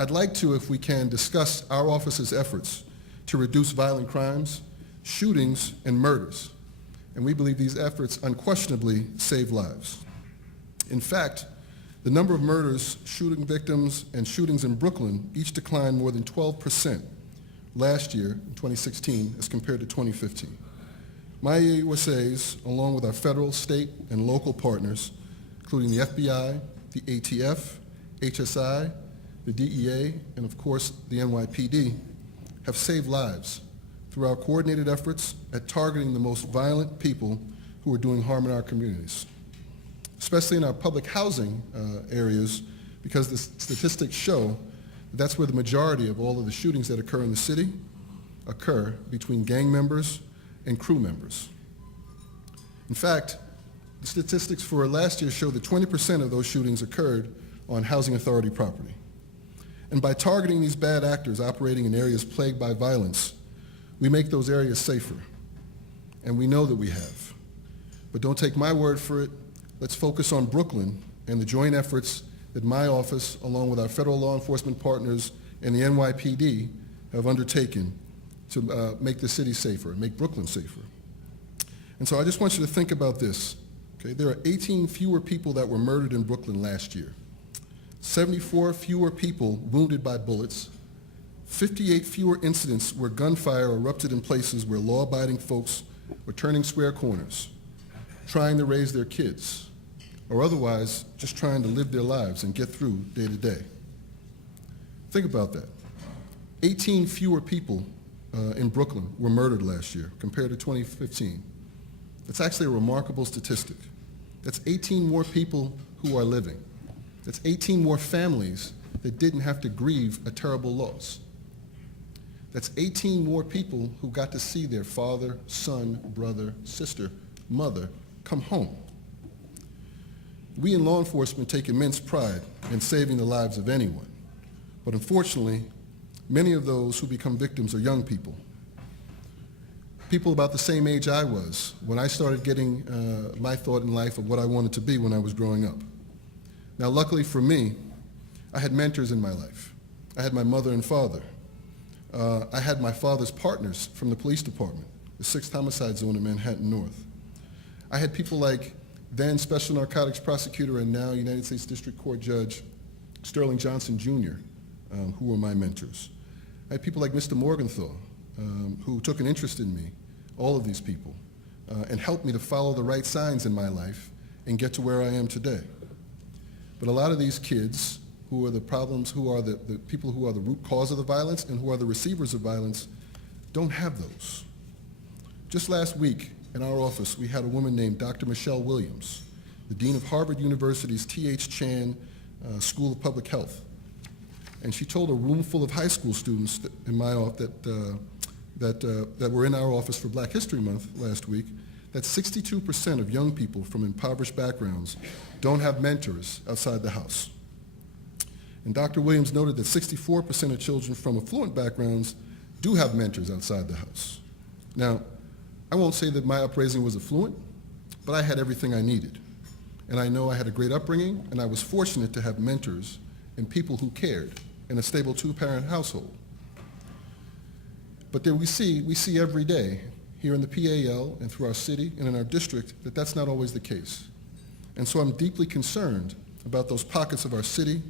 I'd like to, if we can, discuss our office's efforts to reduce violent crimes, shootings, and murders. And we believe these efforts unquestionably save lives. In fact, the number of murders, shooting victims, and shootings in Brooklyn each declined more than 12% last year, in 2016, as compared to 2015. My USAs, along with our federal, state, and local partners, including the FBI, the ATF, HSI, the DEA, and of course the NYPD, have saved lives through our coordinated efforts at targeting the most violent people who are doing harm in our communities, especially in our public housing areas, because the statistics show that's where the majority of all of the shootings that occur in the city occur between gang members and crew members. In fact, the statistics for last year show that 20% of those shootings occurred on housing authority property. And by targeting these bad actors operating in areas plagued by violence, we make those areas safer. And we know that we have. But don't take my word for it. Let's focus on Brooklyn and the joint efforts that my office, along with our federal law enforcement partners and the NYPD, have undertaken to make the city safer, make Brooklyn safer. And so I just want you to think about this. Okay? There are 18 fewer people that were murdered in Brooklyn last year, 74 fewer people wounded by bullets, 58 fewer incidents where gunfire erupted in places where law-abiding folks were turning square corners, trying to raise their kids, or otherwise just trying to live their lives and get through day to day. Think about that. 18 fewer people in Brooklyn were murdered last year compared to 2015. That's actually a remarkable statistic. That's 18 more people who are living. That's 18 more families that didn't have to grieve a terrible loss. That's 18 more people who got to see their father, son, brother, sister, mother come home. We in law enforcement take immense pride in saving the lives of anyone, but unfortunately, many of those who become victims are young people. People about the same age I was when I started getting my thought in life of what I wanted to be when I was growing up. Now, luckily for me, I had mentors in my life. I had my mother and father. I had my father's partners from the police department, the 6th Homicide Zone in Manhattan North. I had people like then Special Narcotics Prosecutor and now United States District Court Judge Sterling Johnson Jr., who were my mentors. I had people like Mr. Morgenthau, who took an interest in me, all of these people, and helped me to follow the right signs in my life and get to where I am today. But a lot of these kids who are the problems, who are the people who are the root cause of the violence and who are the receivers of violence, don't have those. Just last week in our office, we had a woman named Dr. Michelle Williams, the Dean of Harvard University's T.H. Chan School of Public Health. And she told a room full of high school students in my office that were in our office for Black History Month last week that 62% of young people from impoverished backgrounds don't have mentors outside the house. And Dr. Williams noted that 64% of children from affluent backgrounds do have mentors outside the house. Now, I won't say that my upbringing was affluent, but I had everything I needed. And I know I had a great upbringing, and I was fortunate to have mentors and people who cared in a stable 2-parent household. But then we see every day here in the PAL and through our city and in our district that that's not always the case. And so I'm deeply concerned about those pockets of our city,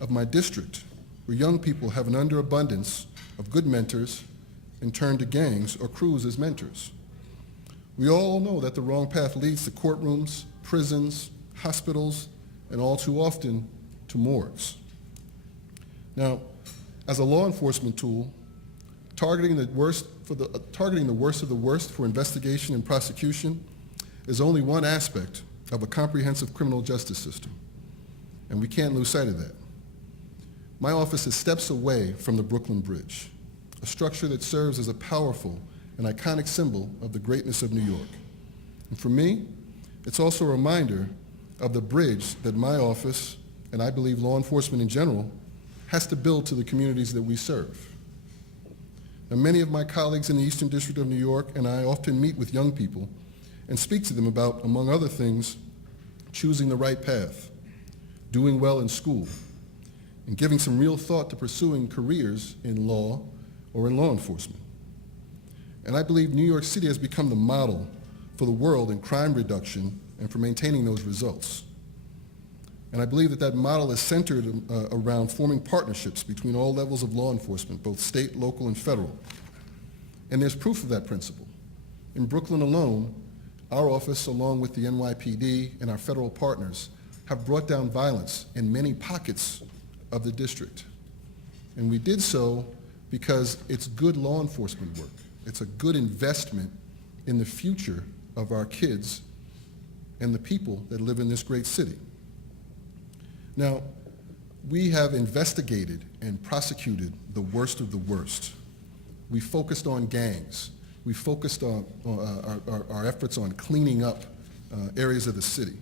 of my district, where young people have an underabundance of good mentors and turn to gangs or crews as mentors. We all know that the wrong path leads to courtrooms, prisons, hospitals, and all too often to morgues. Now, as a law enforcement tool, targeting the worst of the worst for investigation and prosecution is only one aspect of a comprehensive criminal justice system, and we can't lose sight of that. My office is steps away from the Brooklyn Bridge, a structure that serves as a powerful and iconic symbol of the greatness of New York. And for me, it's also a reminder of the bridge that my office, and I believe law enforcement in general, has to build to the communities that we serve. Now, many of my colleagues in the Eastern District of New York and I often meet with young people and speak to them about, among other things, choosing the right path, doing well in school, and giving some real thought to pursuing careers in law or in law enforcement. And I believe New York City has become the model for the world in crime reduction and for maintaining those results. And I believe that that model is centered around forming partnerships between all levels of law enforcement, both state, local, and federal. And there's proof of that principle. In Brooklyn alone, our office, along with the NYPD and our federal partners, have brought down violence in many pockets of the district. And we did so because it's good law enforcement work. It's a good investment in the future of our kids and the people that live in this great city. Now, we have investigated and prosecuted the worst of the worst. We focused on gangs. We focused on our efforts on cleaning up areas of the city.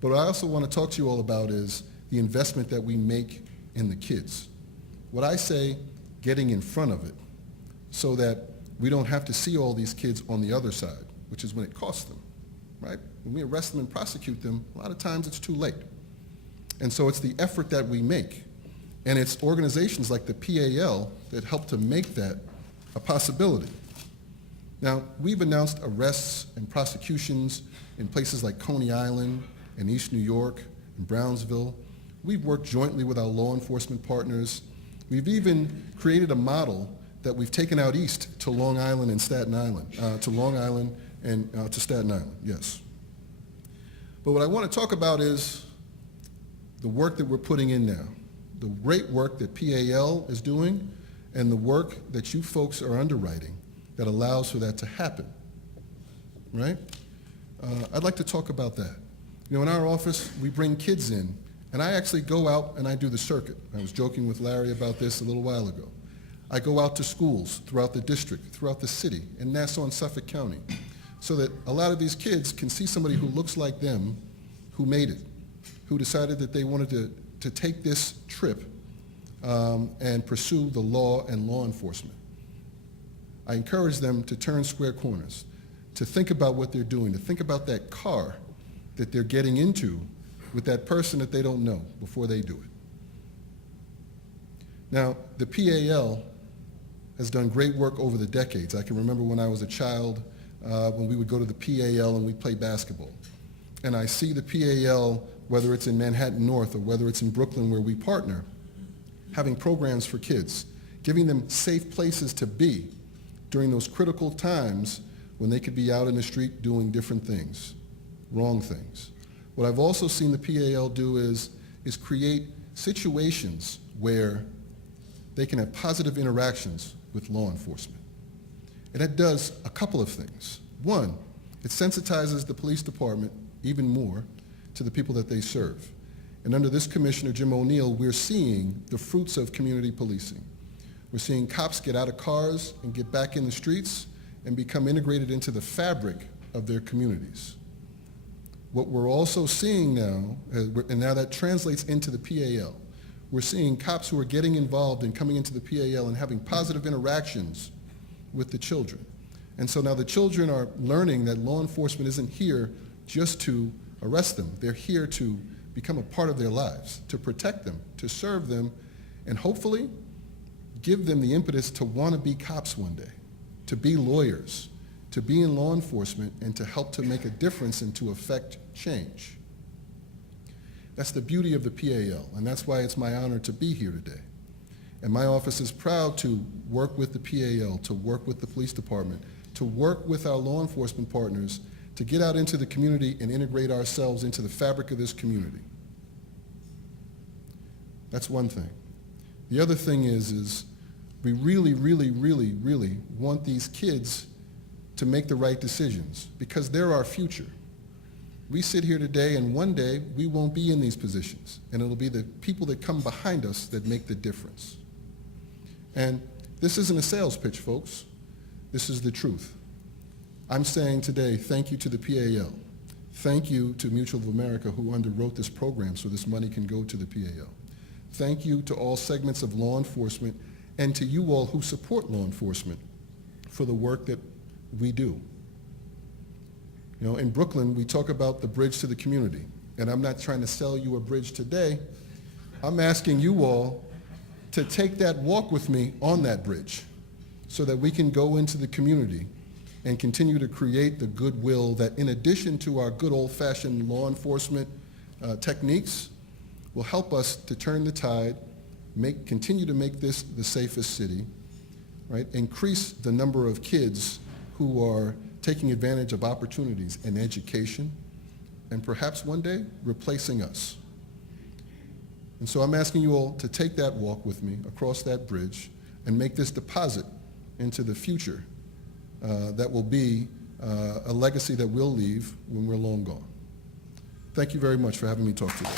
But what I also want to talk to you all about is the investment that we make in the kids. What I say, getting in front of it so that we don't have to see all these kids on the other side, which is when it costs them, right? When we arrest them and prosecute them, a lot of times it's too late. And so it's the effort that we make. And it's organizations like the PAL that help to make that a possibility. Now, we've announced arrests and prosecutions in places like Coney Island and East New York and Brownsville. We've worked jointly with our law enforcement partners. We've even created a model that we've taken out east to Long Island and Staten Island, to Long Island and to Staten Island, yes. But what I want to talk about is the work that we're putting in now, the great work that PAL is doing, and the work that you folks are underwriting that allows for that to happen, right? I'd like to talk about that. You know, in our office, we bring kids in, and I actually go out and I do the circuit. I was joking with Larry about this a little while ago. I go out to schools throughout the district, throughout the city, in Nassau and Suffolk County, so that a lot of these kids can see somebody who looks like them, who made it, who decided that they wanted to take this trip and pursue the law and law enforcement. I encourage them to turn square corners, to think about what they're doing, to think about that car that they're getting into with that person that they don't know before they do it. Now, the PAL has done great work over the decades. I can remember when I was a child, when we would go to the PAL and we'd play basketball. And I see the PAL, whether it's in Manhattan North or whether it's in Brooklyn where we partner, having programs for kids, giving them safe places to be during those critical times when they could be out in the street doing different things, wrong things. What I've also seen the PAL do is create situations where they can have positive interactions with law enforcement. And that does a couple of things. One, it sensitizes the police department even more to the people that they serve. And under this commissioner, Jim O'Neill, we're seeing the fruits of community policing. We're seeing cops get out of cars and get back in the streets and become integrated into the fabric of their communities. What we're also seeing now, and now that translates into the PAL, we're seeing cops who are getting involved and coming into the PAL and having positive interactions with the children. And so now the children are learning that law enforcement isn't here just to arrest them. They're here to become a part of their lives, to protect them, to serve them, and hopefully give them the impetus to want to be cops one day, to be lawyers, to be in law enforcement, and to help to make a difference and to affect change. That's the beauty of the PAL, and that's why it's my honor to be here today. And my office is proud to work with the PAL, to work with the police department, to work with our law enforcement partners to get out into the community and integrate ourselves into the fabric of this community. That's one thing. The other thing is we really, really, really, really want these kids to make the right decisions because they're our future. We sit here today and one day we won't be in these positions, and it'll be the people that come behind us that make the difference. And this isn't a sales pitch, folks. This is the truth. I'm saying today, thank you to the PAL. Thank you to Mutual of America who underwrote this program so this money can go to the PAL. Thank you to all segments of law enforcement and to you all who support law enforcement for the work that we do. You know, in Brooklyn, we talk about the bridge to the community. And I'm not trying to sell you a bridge today, I'm asking you all to take that walk with me on that bridge so that we can go into the community and continue to create the goodwill that, in addition to our good old-fashioned law enforcement techniques, will help us to turn the tide, continue to make this the safest city, right? Increase the number of kids who are taking advantage of opportunities in education, and perhaps one day replacing us. And so I'm asking you all to take that walk with me across that bridge and make this deposit into the future that will be a legacy that we'll leave when we're long gone. Thank you very much for having me talk today.